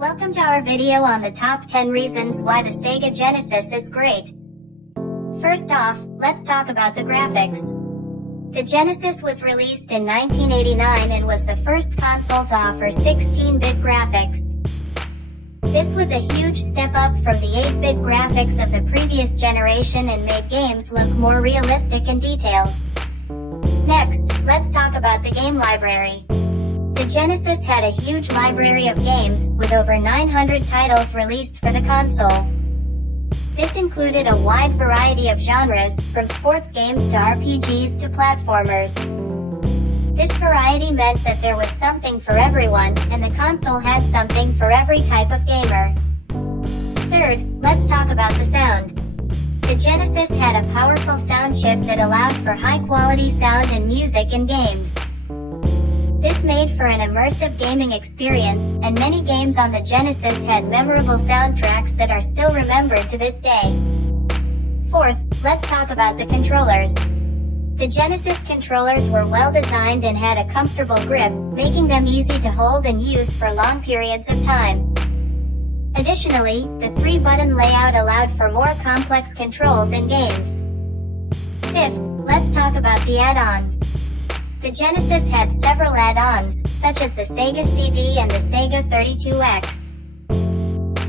Welcome to our video on the top 10 reasons why the Sega Genesis is great. First off, let's talk about the graphics. The Genesis was released in 1989 and was the first console to offer 16-bit graphics. This was a huge step up from the 8-bit graphics of the previous generation and made games look more realistic and detailed. Next, let's talk about the game library. The Genesis had a huge library of games, with over 900 titles released for the console. This included a wide variety of genres, from sports games to RPGs to platformers. This variety meant that there was something for everyone, and the console had something for every type of gamer. Third, let's talk about the sound. The Genesis had a powerful sound chip that allowed for high-quality sound and music in games. This made for an immersive gaming experience, and many games on the Genesis had memorable soundtracks that are still remembered to this day. Fourth, let's talk about the controllers. The Genesis controllers were well designed and had a comfortable grip, making them easy to hold and use for long periods of time. Additionally, the 3-button layout allowed for more complex controls in games. Fifth, let's talk about the add-ons. The Genesis had several add-ons, such as the Sega CD and the Sega 32X.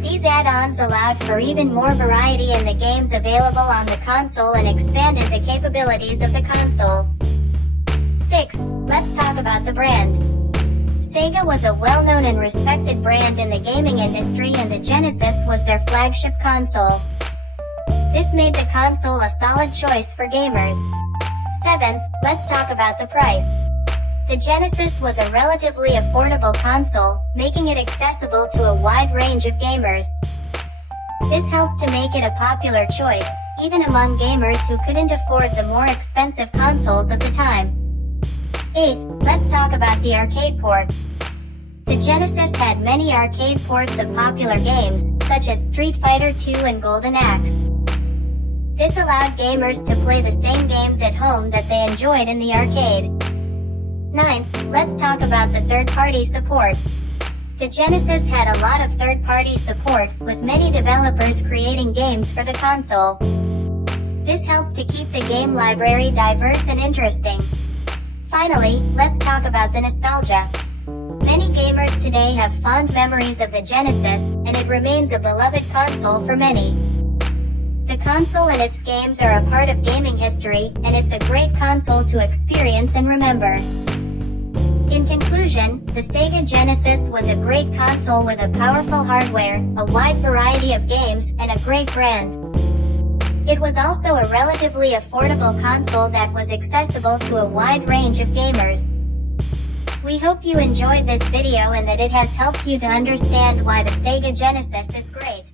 These add-ons allowed for even more variety in the games available on the console and expanded the capabilities of the console. Sixth, let's talk about the brand. Sega was a well-known and respected brand in the gaming industry, and the Genesis was their flagship console. This made the console a solid choice for gamers. Seventh, let's talk about the price. The Genesis was a relatively affordable console, making it accessible to a wide range of gamers. This helped to make it a popular choice, even among gamers who couldn't afford the more expensive consoles of the time. Eighth, let's talk about the arcade ports. The Genesis had many arcade ports of popular games, such as Street Fighter II and Golden Axe. This allowed gamers to play the same games at home that they enjoyed in the arcade. Ninth, let's talk about the third-party support. The Genesis had a lot of third-party support, with many developers creating games for the console. This helped to keep the game library diverse and interesting. Finally, let's talk about the nostalgia. Many gamers today have fond memories of the Genesis, and it remains a beloved console for many. The console and its games are a part of gaming history, and it's a great console to experience and remember. In conclusion, the Sega Genesis was a great console with a powerful hardware, a wide variety of games, and a great brand. It was also a relatively affordable console that was accessible to a wide range of gamers. We hope you enjoyed this video and that it has helped you to understand why the Sega Genesis is great.